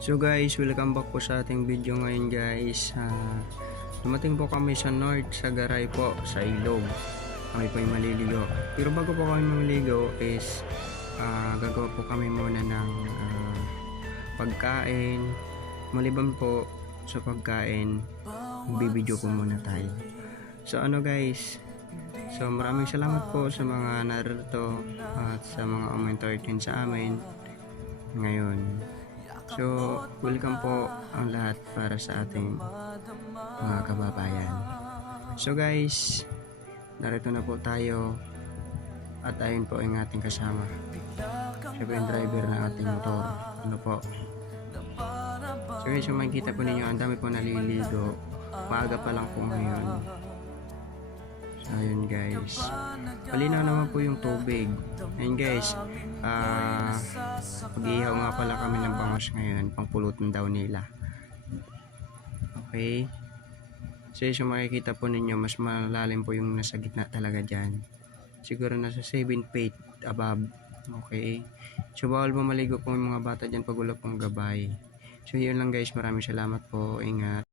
So guys, welcome back po sa ating video ngayon guys. Dumating po kami sa North, sa Garay po, sa Ilog. Kami po yung maliligo. Pero bago po kami maliligo is gagawa po kami muna ng pagkain. Maliban po sa pagkain, bibidyo po muna tayo. So ano guys, so maraming salamat po sa mga narito at sa mga umentertain sa amin ngayon. So, welcome po ang lahat para sa ating mga kababayan. So guys, narito na po tayo at ayun po ang ating kasama. Siyempre yung driver ng ating motor. Ano po? So guys, yung makikita po ninyo, ang dami po naliligo. Maaga pa lang po ngayon. So ayun guys. Malinaw naman po yung tubig. Ayun guys, mag-ihaw nga pala kami ng bangos ngayon, pangpulutan daw nila. Okay, so yung makikita po ninyo, mas malalim po yung nasa gitna talaga dyan, siguro nasa 7 feet above. Okay, so bawal po maligo po yung mga bata dyan pag wala pong gabay. So yun lang guys, maraming salamat po, ingat.